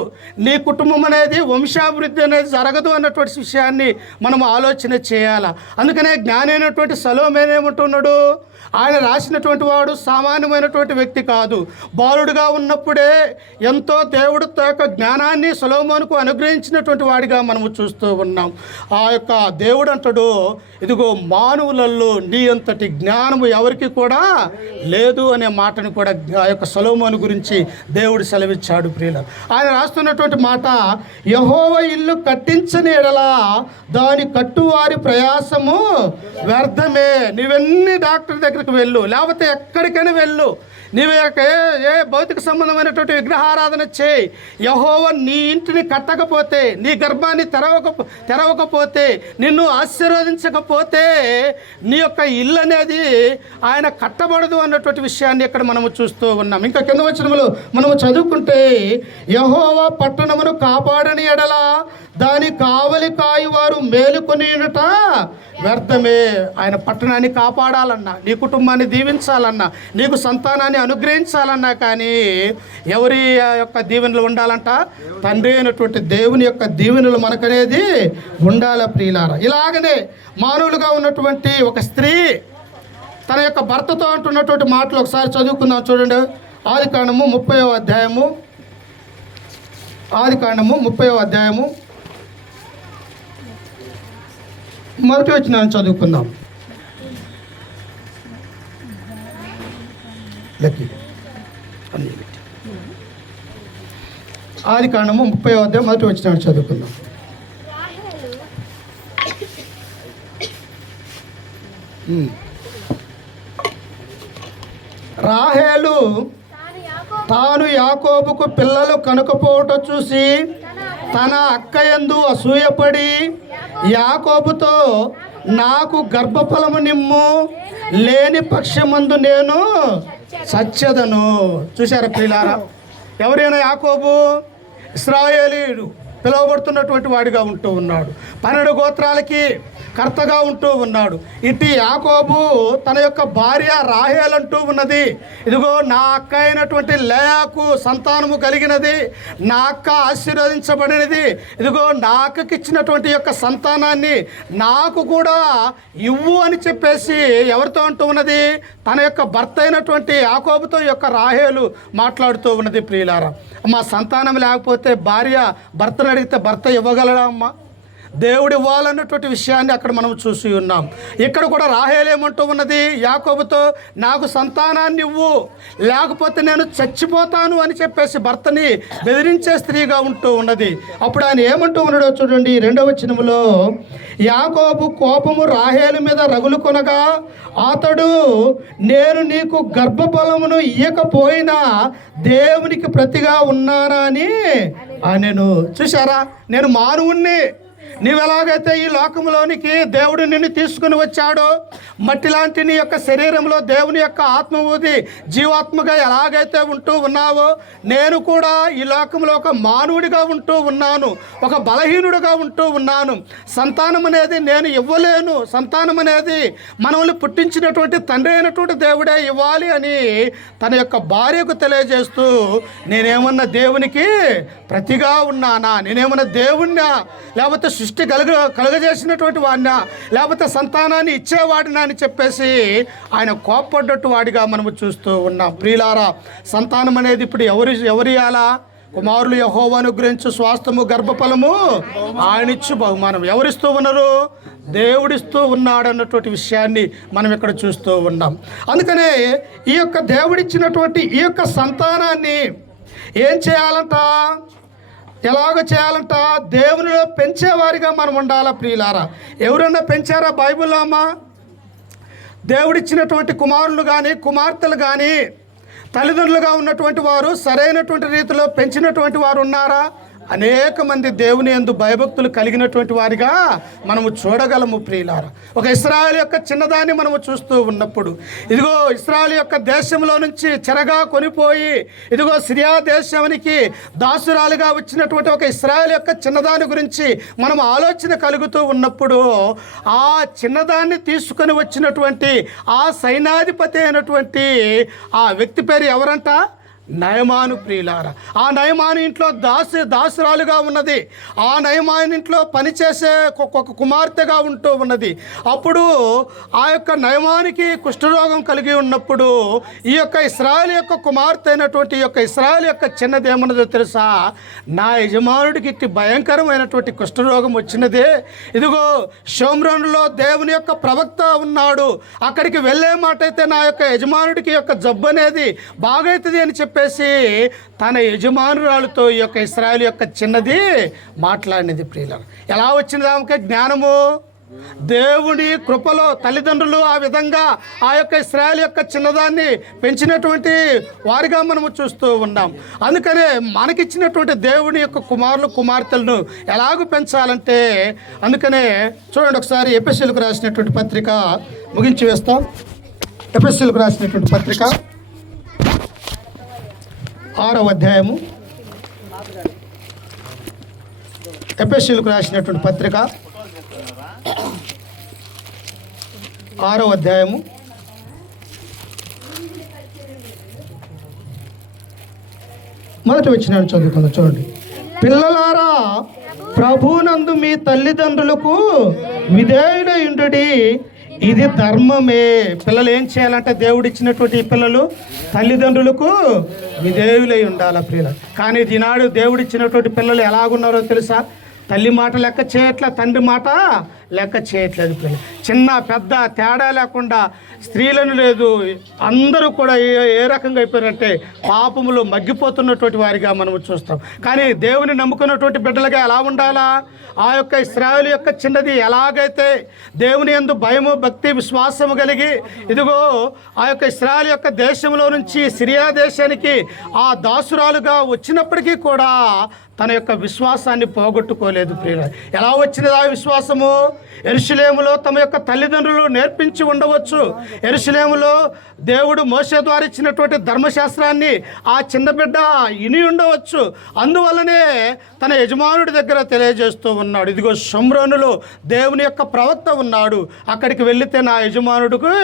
నీ కుటుంబం అనేది వంశాభివృద్ధి అనేది జరగదు అన్నటువంటి విషయాన్ని మనం ఆలోచన చేయాలి. అందుకనే జ్ఞాని అయినటువంటి సొలొమోను ఏమంటున్నాడు, ఆయన రాసినటువంటి వాడు సామాన్యమైనటువంటి వ్యక్తి కాదు. బాలుడుగా ఉన్నప్పుడే ఎంతో దేవుడు యొక్క జ్ఞానాన్ని సొలొమోనుకు అనుగ్రహించినటువంటి వాడిగా మనము చూస్తూ ఉన్నాం. ఆ యొక్క దేవుడు అంటాడు, ఇదిగో మానవులలో నీ అంతటి జ్ఞానము ఎవరికి కూడా లేదు అనే మాటను కూడా ఆ యొక్క సొలొమోను గురించి దేవుడు సెలవిచ్చాడు ప్రియులారా. ఆయన రాస్తున్నటువంటి మాట, యెహోవా ఇల్లు కట్టించని ఎడల దాని కట్టువారి ప్రయాసము వ్యర్థమే. నీవెన్ని డాక్టర్ దగ్గరికి వెళ్ళు, లేకపోతే ఎక్కడికైనా వెళ్ళు, నీవు ఏ భౌతిక సంబంధమైనటువంటి విగ్రహారాధన చేయి, యెహోవా నీ ఇంటిని కట్టకపోతే, నీ గర్భాన్ని తెరవకపోతే, నిన్ను ఆశీర్వదించకపోతే నీ యొక్క ఇల్లు అనేది ఆయన కట్టబడదు అన్నటువంటి విషయాన్ని ఇక్కడ మనము చూస్తూ ఉన్నాం. ఇంకా కింద వచనములో మనము చదువుకుంటే, యెహోవా పట్టణమును కాపాడని ఎడల దాని కావలి కాయువారు మేలుకొనియుట వ్యర్థమే. ఆయన పట్టణాన్ని కాపాడాలన్నా, నీ కుటుంబాన్ని దీవించాలన్నా, నీకు సంతానాన్ని అనుగ్రహించాలన్నా కానీ ఎవరి యొక్క దీవెనలు ఉండాలంట? తండ్రి అయినటువంటి దేవుని యొక్క దీవెనలు మనకనేది ఉండాల ప్రియులారా. ఇలాగనే మానవులుగా ఉన్నటువంటి ఒక స్త్రీ తన యొక్క భర్తతో అంటున్నటువంటి మాటలు ఒకసారి చదువుకుందాం చూడండి. ఆదికాండము 30వ అధ్యాయము, ఆదికాండము 30వ అధ్యాయము మొదటి వచనాన్ని చదువుకుందాం. ఆదికాండము 30వ అధ్యాయం మొదటి వచనాన్ని చదువుకుందాం. రాహేలు తాను యాకోబుకు పిల్లలు కనుకపోవట చూసి తన అక్కయందు అసూయపడి యాకోబుతో, నాకు గర్భఫలము నిమ్ము, లేని పక్షమందు నేను చచ్చెదను. చూశారా ప్రియులారా? ఎవరైనా యాకోబు ఇశ్రాయేలీయుడు పిలువబడుతున్నటువంటి వాడిగా ఉంటూ ఉన్నాడు, 12 గోత్రాలకి కర్తగా ఉంటూ ఉన్నాడు. ఇటు యాకోబు తన యొక్క భార్య రాహేల్ అంటూ ఉన్నది, ఇదిగో నా అక్క అయినటువంటి లేయాకు సంతానము కలిగినది, నా అక్క ఆశీర్వదించబడినది, ఇదిగో నా అక్కకి ఇచ్చినటువంటి యొక్క సంతానాన్ని నాకు కూడా ఇవ్వు అని చెప్పేసి ఎవరితో అంటూ ఉన్నది? తన యొక్క భర్త అయినటువంటి యాకోబుతో యొక్క రాహేలు మాట్లాడుతూ ఉన్నది ప్రియులారా. అమ్మ, సంతానం లేకపోతే భార్య భర్తను అడిగితే భర్త ఇవ్వగలడా అమ్మా? దేవుడు ఇవ్వాలన్నటువంటి విషయాన్ని అక్కడ మనం చూసి ఉన్నాం. ఇక్కడ కూడా రాహేలు ఏమంటూ ఉన్నది యాకోబుతో, నాకు సంతానాన్ని ఇవ్వు, లేకపోతే నేను చచ్చిపోతాను అని చెప్పేసి భర్తని బెదిరించే స్త్రీగా ఉంటూ ఉన్నది. అప్పుడు ఆయన ఏమంటూ ఉన్నాడో చూడండి 2వ వచనములో, యాకోబు కోపము రాహేలు మీద రగులుకొనగా అతడు, నేను నీకు గర్భఫలమును ఇయ్యకపోయినా దేవునికి ప్రతిగా ఉన్నానా అని నేను. చూశారా? నేను మానవుణ్ణి, నీవెలాగైతే ఈ లోకంలోనికి దేవుడు నిన్ను తీసుకుని వచ్చాడో, మట్టి లాంటి నీ యొక్క శరీరంలో దేవుని యొక్క ఆత్మ ఊది జీవాత్మగా ఎలాగైతే ఉంటూ ఉన్నావో, నేను కూడా ఈ లోకంలో ఒక మానవుడిగా ఉంటూ ఉన్నాను, ఒక బలహీనుడిగా ఉంటూ ఉన్నాను. సంతానం అనేది నేను ఇవ్వలేను, సంతానం అనేది మనల్ని పుట్టించినటువంటి తండ్రి అయినటువంటి దేవుడే ఇవ్వాలి అని తన యొక్క భార్యకు తెలియజేస్తూ, నేనేమన్నా దేవునికి ప్రతిగా ఉన్నానా, నేనేమన్నా దేవుణ్ణా, లేకపోతే సృష్టి కలుగజేసినటువంటి వాడినా, లేకపోతే సంతానాన్ని ఇచ్చేవాడినా అని చెప్పేసి ఆయన కోప్పడ్డట్టు వాడిగా మనము చూస్తూ ఉన్నాం. ప్రియులారా, సంతానం అనేది ఇప్పుడు ఎవరి అలా కుమారులు యెహోవా అనుగ్రహించు స్వాస్థ్యము గర్భఫలము ఆయనిచ్చు బహుమానం. ఎవరిస్తూ ఉన్నారు? దేవుడిస్తూ ఉన్నాడు అన్నటువంటి విషయాన్ని మనం ఇక్కడ చూస్తూ ఉన్నాం. అందుకనే ఈ యొక్క దేవుడిచ్చినటువంటి ఈ యొక్క సంతానాన్ని ఏం చేయాలంట, ఎలాగ చేయాలంట, దేవునిలో పెంచేవారిగా మనం ఉండాలా. ప్రియులారా, ఎవరన్నా పెంచారా బైబిల్లో అమ్మా? దేవుడిచ్చినటువంటి కుమారులు కానీ కుమార్తెలు కానీ తల్లిదండ్రులుగా ఉన్నటువంటి వారు సరైనటువంటి రీతిలో పెంచినటువంటి వారు ఉన్నారా? అనేక మంది దేవుని యందు భయభక్తులు కలిగినటువంటి వారిగా మనము చూడగలము. ప్రియులారా, ఒక ఇశ్రాయేలు యొక్క చిన్నదాన్ని మనము చూస్తూ ఉన్నప్పుడు, ఇదిగో ఇశ్రాయేలు యొక్క దేశంలో నుంచి చెరగా కొనిపోయి ఇదిగో సిరియా దేశానికి దాసురాలుగా వచ్చినటువంటి ఒక ఇశ్రాయేలు యొక్క చిన్నదాని గురించి మనం ఆలోచన కలుగుతూ ఉన్నప్పుడు, ఆ చిన్నదాన్ని తీసుకొని వచ్చినటువంటి ఆ సైన్యాధిపతి అయినటువంటి ఆ వ్యక్తి పేరు ఎవరంట? నయమాను. ప్రియులారా, ఆ నయమాను ఇంట్లో దాసురాలుగా ఉన్నది, ఆ నయమాను ఇంట్లో పనిచేసే ఒక కుమార్తెగా ఉంటూ ఉన్నది. అప్పుడు ఆ యొక్క నయమానికి కుష్ఠరోగం కలిగి ఉన్నప్పుడు ఈ యొక్క ఇశ్రాయేలు యొక్క కుమార్తె అయినటువంటి ఈ యొక్క ఇశ్రాయేలు యొక్క చిన్నది ఏమన్నదో తెలుసా? నా యజమానుడికి ఇట్టి భయంకరమైనటువంటి కుష్ఠరోగం వచ్చినదే, ఇదిగో షోమ్రోనులో దేవుని యొక్క ప్రవక్త ఉన్నాడు, అక్కడికి వెళ్ళే మాట అయితే నా యొక్క యజమానుడికి యొక్క జబ్బు అనేది బాగైతుంది అని చెప్పి తన యజమానురాలతో ఈ యొక్క ఇశ్రాయేలు యొక్క చిన్నది మాట్లాడినది. ప్రియులారా, ఎలా వచ్చింది ఆమెకి జ్ఞానము? దేవుని కృపలో తల్లిదండ్రులు ఆ విధంగా ఆ యొక్క ఇశ్రాయేలు యొక్క చిన్నదాన్ని పెంచినటువంటి వారిగా మనము చూస్తూ ఉన్నాం. అందుకనే మనకిచ్చినటువంటి దేవుని యొక్క కుమారులు కుమార్తెలను ఎలాగూ పెంచాలంటే, అందుకనే చూడండి ఒకసారి ఎఫెసీయులకు రాసినటువంటి పత్రిక ముగించి వేస్తాం. ఎఫెసీయులకు రాసినటువంటి పత్రిక 6వ అధ్యాయము, ఎఫెసీయులకు రాసినటువంటి పత్రిక 6వ అధ్యాయము 1వ వచనాన్ని చదువుకుందాం. చూడండి, పిల్లలారా ప్రభువునందు మీ తల్లిదండ్రులకు విధేయుడయుండుడి, ఇది ధర్మమే. పిల్లలు ఏం చేయాలంటే, దేవుడిచ్చినటువంటి పిల్లలు తల్లిదండ్రులకు విధేయులై ఉండాలి. ప్రియులు, కానీ ఈనాడు దేవుడిచ్చినటువంటి పిల్లలు ఎలాగున్నారో తెలుసా? తల్లి మాట లెక్క చేయట్లే, తండ్రి మాట లెక్క చేయట్లేదు. పిల్లలు చిన్న పెద్ద తేడా లేకుండా, స్త్రీలను లేదు, అందరూ కూడా ఏ రకంగా అయిపోయారంటే పాపములు మగ్గిపోతున్నటువంటి వారిగా మనము చూస్తాం. కానీ దేవుని నమ్ముకున్నటువంటి బిడ్డలుగా ఎలా ఉండాలా? ఆ యొక్క ఇశ్రాయేలు యొక్క చిన్నది ఎలాగైతే దేవుని యందు భయము భక్తి విశ్వాసము కలిగి ఇదిగో ఆ యొక్క ఇశ్రాయేలు యొక్క దేశంలో నుంచి సిరియా దేశానికి ఆ దాసురాలుగా వచ్చినప్పటికీ కూడా తన యొక్క విశ్వాసాన్ని పోగొట్టుకోలేదు. ప్రియుల, ఎలా వచ్చినది ఆ విశ్వాసము? యెరూషలేములో తమ యొక్క తల్లిదండ్రులు నేర్పించి ఉండవచ్చు. యెరూషలేములో దేవుడు మోషే ద్వారా ఇచ్చినటువంటి ధర్మశాస్త్రాన్ని ఆ చిన్న బిడ్డ ఇని ఉండవచ్చు. అందువల్లనే తన యజమానుడి దగ్గర తెలియజేస్తూ ఉన్నాడు, ఇదిగో షోమ్రోనులో దేవుని యొక్క ప్రవక్త ఉన్నాడు, అక్కడికి వెళితే నా యజమానుడికి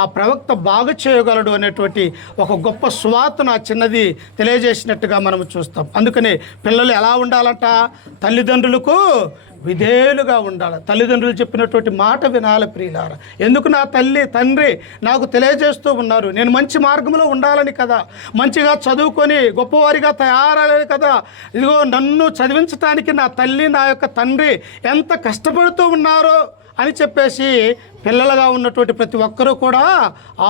ఆ ప్రవక్త బాగు చేయగలడు అనేటువంటి ఒక గొప్ప సువార్తను ఆ చిన్నది తెలియజేసినట్టుగా మనం చూస్తాం. అందుకని పిల్లలు ఎలా ఉండాలంట? తల్లిదండ్రులకు విధేయులుగా ఉండాలి. తల్లిదండ్రులు చెప్పినటువంటి మాట వినాలి. ప్రియులారా, ఎందుకు నా తల్లి తండ్రి నాకు తెలియజేస్తూ ఉన్నారు, నేను మంచి మార్గంలో ఉండాలని కదా, మంచిగా చదువుకొని గొప్పవారిగా తయారయ్యాలి కదా, ఇదిగో నన్ను చదివించడానికి నా తల్లి నా యొక్క తండ్రి ఎంత కష్టపడుతూ ఉన్నారో అని చెప్పేసి పిల్లలుగా ఉన్నటువంటి ప్రతి ఒక్కరూ కూడా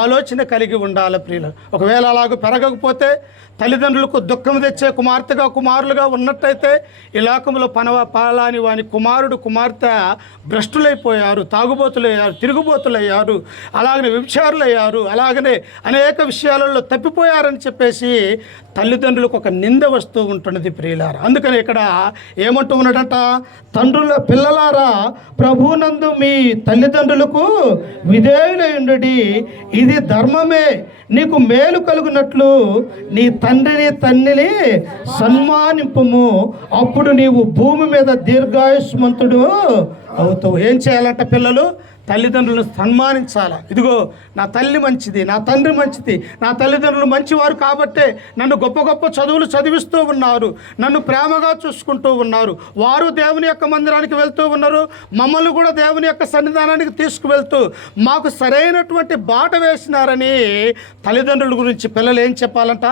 ఆలోచన కలిగి ఉండాలి ప్రియులు. ఒకవేళ అలాగ పెరగకపోతే తల్లిదండ్రులకు దుఃఖం తెచ్చే కుమార్తెగా కుమారులుగా ఉన్నట్టయితే ఈ లోకంలో పాలాని వాని కుమారుడు కుమార్తె భ్రష్టులైపోయారు, తాగుబోతులయ్యారు, తిరుగుబోతులయ్యారు, అలాగనే వ్యభిచారులయ్యారు, అలాగనే అనేక విషయాలలో తప్పిపోయారని చెప్పేసి తల్లిదండ్రులకు ఒక నింద వస్తూ ఉంటున్నది ప్రియులారా. అందుకని ఇక్కడ ఏమంటూ ఉన్నాడంట, తండ్రుల పిల్లలారా ప్రభువునందు మీ తల్లిదండ్రులకు విధేయులై ఉండుడి, ఇది ధర్మమే, నీకు మేలు కలుగునట్లు నీ తండ్రిని తల్లిని సన్మానింపుము, అప్పుడు నీవు భూమి మీద దీర్ఘాయుష్మంతుడు అవుతావు. ఏం చేయాలంట పిల్లలు? తల్లిదండ్రులను సన్మానించాలి. ఇదిగో నా తల్లి మంచిది, నా తండ్రి మంచిది, నా తల్లిదండ్రులు మంచివారు కాబట్టే నన్ను గొప్ప గొప్ప చదువులు చదివిస్తూ ఉన్నారు, నన్ను ప్రేమగా చూసుకుంటూ ఉన్నారు, వారు దేవుని యొక్క మందిరానికి వెళ్తూ ఉన్నారు, మమ్మల్ని కూడా దేవుని యొక్క సన్నిధానానికి తీసుకువెళ్తూ మాకు సరైనటువంటి బాట వేసినారని తల్లిదండ్రుల గురించి పిల్లలు ఏం చెప్పాలంట?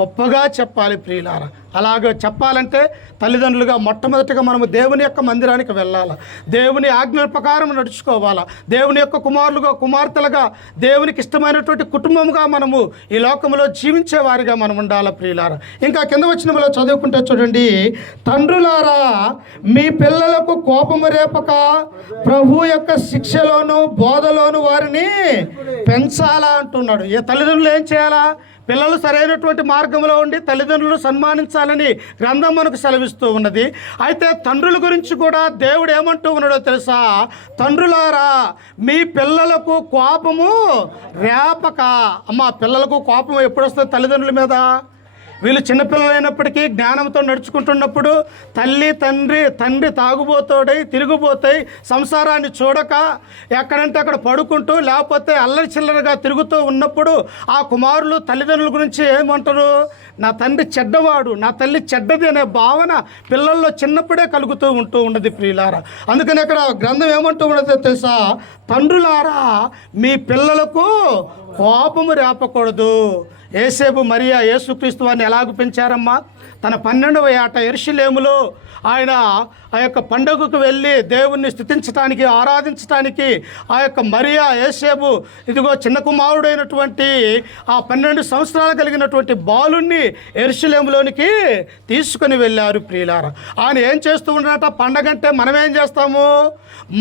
గొప్పగా చెప్పాలి ప్రియులారా. అలాగ చెప్పాలంటే తల్లిదండ్రులుగా మొట్టమొదటిగా మనము దేవుని యొక్క మందిరానికి వెళ్ళాలి, దేవుని ఆజ్ఞల ప్రకారం నడుచుకోవాలా, దేవుని యొక్క కుమారులుగా కుమార్తెలుగా దేవునికి ఇష్టమైనటువంటి కుటుంబంగా మనము ఈ లోకంలో జీవించే వారిగా మనం ఉండాలి ప్రియులారా. ఇంకా కింద వచనంలో చదువుకుంటే చూడండి, తండ్రులారా మీ పిల్లలకు కోపము రేపక ప్రభు యొక్క శిక్షలోను బోధలోను వారిని పెంచాలా అంటున్నాడు. ఏ తల్లిదండ్రులు ఏం చేయాలా? పిల్లలు సరైనటువంటి మార్గంలో ఉండి తల్లిదండ్రులు సన్మానించాలని గ్రంథం మనకు సెలవిస్తూ ఉన్నది. అయితే తండ్రుల గురించి కూడా దేవుడు ఏమంటూ ఉన్నాడో తెలుసా? తండ్రులారా మీ పిల్లలకు కోపము రేపక. అమ్మ, పిల్లలకు కోపం ఎప్పుడు వస్తుంది తల్లిదండ్రుల మీద? వీళ్ళు చిన్నపిల్లలైనప్పటికీ జ్ఞానంతో నడుచుకుంటున్నప్పుడు తండ్రి తాగుబోతోడై తిరుగుబోతాయి, సంసారాన్ని చూడక ఎక్కడంటే అక్కడ పడుకుంటూ లేకపోతే అల్లరి చిల్లరగా తిరుగుతూ ఉన్నప్పుడు ఆ కుమారులు తల్లిదండ్రుల గురించి ఏమంటారు? నా తండ్రి చెడ్డవాడు, నా తల్లి చెడ్డది అనే భావన పిల్లల్లో చిన్నప్పుడే కలుగుతూ ఉన్నది ప్రియులారా. అందుకని అక్కడ గ్రంథం ఏమంటూ ఉన్నదో తెలుసా? తండ్రులారా మీ పిల్లలకు కోపము రేపకూడదు. యేసేపు మరియా యేసుక్రీస్తు వారిని ఎలాగ పెంచారమ్మా? తన 12వ ఏట యెరూషలేములో ఆయన ఆ యొక్క పండుగకు వెళ్ళి దేవుణ్ణి స్తుతించడానికి ఆరాధించడానికి ఆ యొక్క మరియా యేసేపు ఇదిగో చిన్న కుమారుడైనటువంటి ఆ 12 సంవత్సరాలు కలిగినటువంటి బాలుణ్ణి యెరూషలేములోనికి తీసుకొని వెళ్ళారు ప్రియులారా. ఆయన ఏం చేస్తూ ఉన్నారట? పండగంటే మనం ఏం చేస్తాము?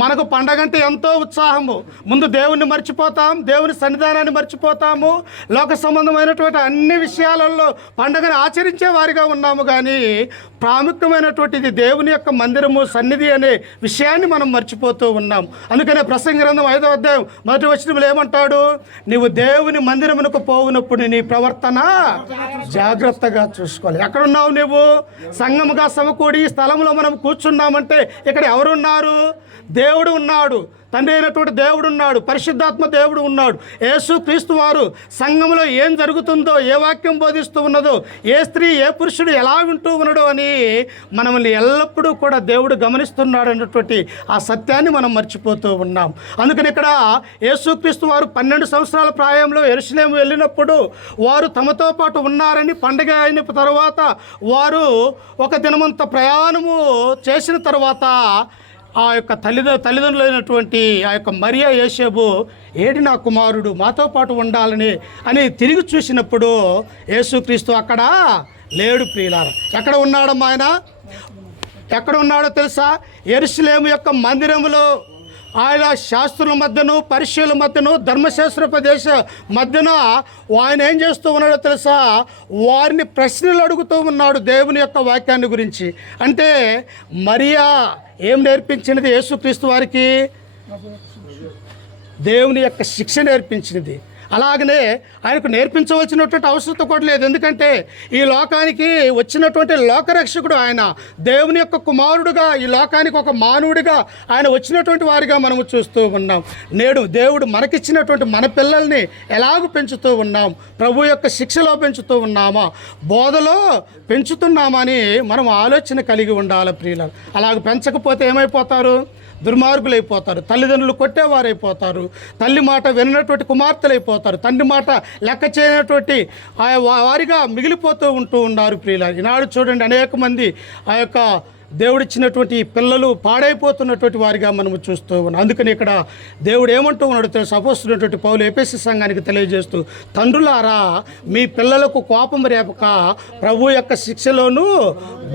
మనకు పండగంటే ఎంతో ఉత్సాహము. ముందు దేవుణ్ణి మర్చిపోతాం, దేవుని సన్నిధానాన్ని మర్చిపోతాము, లోక సంబంధమైనటువంటి అన్ని విషయాలలో పండగను ఆచరించే వారిగా ఉన్నాము. కానీ ప్రాముఖ్యమైనటువంటిది దేవుని యొక్క మందిరము సన్నిధి అనే విషయాన్ని మనం మర్చిపోతూ ఉన్నాం. అందుకనే ప్రసంగి గ్రంథం 5వ అధ్యాయం 1వ వచనంలో ఏమంటాడు? నీవు దేవుని మందిరమునకు పోవునప్పుడు నీ ప్రవర్తన జాగ్రత్తగా చూసుకోవాలి. ఎక్కడున్నావు నువ్వు? సంఘముగా సమకూడి ఈ స్థలంలో మనం కూర్చున్నామంటే ఇక్కడ ఎవరున్నారు? దేవుడు ఉన్నాడు, తండ్రి అయినటువంటి దేవుడు ఉన్నాడు, పరిశుద్ధాత్మ దేవుడు ఉన్నాడు. యేసు క్రీస్తు వారు సంఘంలో ఏం జరుగుతుందో, ఏ వాక్యం బోధిస్తూ ఉన్నదో, ఏ స్త్రీ ఏ పురుషుడు ఎలా వింటూ ఉన్నాడో అని మనల్ని ఎల్లప్పుడూ కూడా దేవుడు గమనిస్తున్నాడు అన్నటువంటి ఆ సత్యాన్ని మనం మర్చిపోతూ ఉన్నాం. అందుకని ఇక్కడ యేసు క్రీస్తు వారు 12 సంవత్సరాల ప్రాయంలో యెరూషలేము వెళ్ళినప్పుడు వారు తమతో పాటు ఉన్నారని, పండగ అయిన తర్వాత వారు ఒక దినమంత ప్రయాణము చేసిన తర్వాత ఆ యొక్క తల్లిదండ్రులైనటువంటి ఆ యొక్క మరియా యేసేపు ఏడి నా కుమారుడు మాతో పాటు ఉండాలని అని తిరిగి చూసినప్పుడు యేసుక్రీస్తు అక్కడ లేడు ప్రియులారా. ఎక్కడ ఉన్నాడమ్మా ఆయన? ఎక్కడ ఉన్నాడో తెలుసా? యెరూషలేము యొక్క మందిరములో ఆయన శాస్త్రుల మధ్యను, పరిశీల మధ్యను, ధర్మశాస్త్రోపదేశ మధ్యన ఆయన ఏం చేస్తూ ఉన్నాడో తెలుసా? వారిని ప్రశ్నలు అడుగుతూ ఉన్నాడు దేవుని యొక్క వాక్యాన్ని గురించి. అంటే మరియా ఏం నేర్పించినది యేసుక్రీస్తు వారికి? దేవుని యొక్క శిక్ష నేర్పించినది. అలాగనే ఆయనకు నేర్పించవలసినటువంటి అవసరం కూడా లేదు. ఎందుకంటే ఈ లోకానికి వచ్చినటువంటి లోకరక్షకుడు ఆయన, దేవుని యొక్క కుమారుడుగా ఈ లోకానికి ఒక మానవుడిగా ఆయన వచ్చినటువంటి వారిగా మనము చూస్తూ ఉన్నాం. నేడు దేవుడు మనకిచ్చినటువంటి మన పిల్లల్ని ఎలాగ పెంచుతూ ఉన్నాం? ప్రభు యొక్క శిక్షలో పెంచుతూ ఉన్నామా, బోధలో పెంచుతున్నామా అని మనం ఆలోచన కలిగి ఉండాలి ప్రియులు. అలాగ పెంచకపోతే ఏమైపోతారు? దుర్మార్గులైపోతారు, తల్లిదండ్రులు కొట్టేవారైపోతారు, తల్లి మాట వినటువంటి కుమార్తెలైపోతారు, తండ్రి మాట లెక్క చేయనటువంటి వారిగా మిగిలిపోతూ ఉన్నారు ప్రియులారా. ఈనాడు చూడండి అనేక మంది ఆ యొక్క దేవుడిచ్చినటువంటి ఈ పిల్లలు పాడైపోతున్నటువంటి వారిగా మనము చూస్తూ ఉన్నాం. అందుకని ఇక్కడ దేవుడు ఏమంటూ ఉన్నాడు తెలుసు, అపోస్తున్నటువంటి పౌలు ఎఫెసీ సంఘానికి తెలియజేస్తూ, తండ్రులారా మీ పిల్లలకు కోపం రేపక ప్రభు యొక్క శిక్షలోను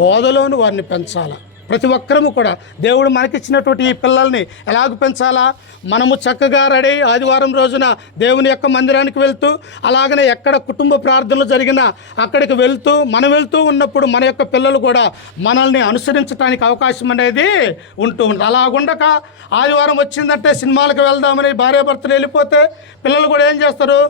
బోధలోను వారిని పెంచాలా. ప్రతి ఒక్కరము కూడా దేవుడు మనకిచ్చినటువంటి ఈ పిల్లల్ని ఎలాగ పెంచాలా? మనము చక్కగా రెడీ ఆదివారం రోజున దేవుని యొక్క మందిరానికి వెళ్తూ, అలాగనే ఎక్కడ కుటుంబ ప్రార్థనలు జరిగినా అక్కడికి మనం వెళ్తూ ఉన్నప్పుడు మన యొక్క పిల్లలు కూడా మనల్ని అనుసరించడానికి అవకాశం అనేది ఉంటూ ఉంటుంది. అలాగుండక ఆదివారం వచ్చిందంటే సినిమాలకు వెళ్దామని భార్యాభర్తలు వెళ్ళిపోతే పిల్లలు కూడా ఏం చేస్తారు,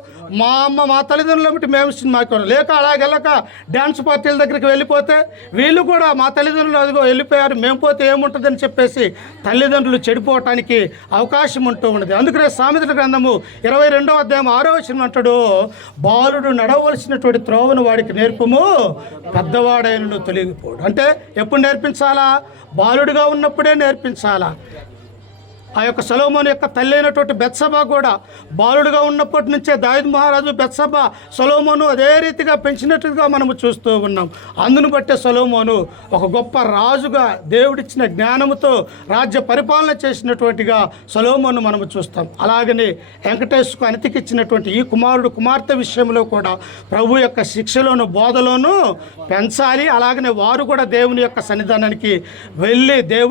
మా తల్లిదండ్రులు బట్టి మేము సినిమాకి వెళ్ళాం, లేక అలాగెళ్ళక డ్యాన్స్ పార్టీల దగ్గరికి వెళ్ళిపోతే వీళ్ళు కూడా మా తల్లిదండ్రులు అదిగో వెళ్ళిపోయారు మేము పోతే ఏముంటుందని చెప్పేసి తల్లిదండ్రులు చెడిపోవటానికి అవకాశం ఉంటూ ఉన్నది. అందుకనే సామెతల గ్రంథము 22వ అధ్యాయం 6వ వచనం అంటాడు, బాలుడు నడవలసినటువంటి త్రోవను వాడికి నేర్పము, పెద్దవాడైనను తొలగిపోడు. అంటే ఎప్పుడు నేర్పించాలా? బాలుడిగా ఉన్నప్పుడే నేర్పించాలా. ఆ యొక్క సొలొమోను యొక్క తల్లి అయినటువంటి బెత్షెబా కూడా బాలుడుగా ఉన్నప్పటి నుంచే దావీదు మహారాజు బెత్షెబా సొలొమోను అదే రీతిగా పెంచినట్టుగా మనము చూస్తూ ఉన్నాం. అందును బట్టే సొలొమోను ఒక గొప్ప రాజుగా దేవుడిచ్చిన జ్ఞానముతో రాజ్య పరిపాలన చేసినటువంటిగా సొలొమోను మనము చూస్తాం. అలాగనే వెంకటేశ్వరకు అనితికిచ్చినటువంటి ఈ కుమార్తె విషయంలో కూడా ప్రభు యొక్క శిక్షలోను బోధలోను పెంచాలి. అలాగనే వారు కూడా దేవుని యొక్క సన్నిధానానికి వెళ్ళి దేవుని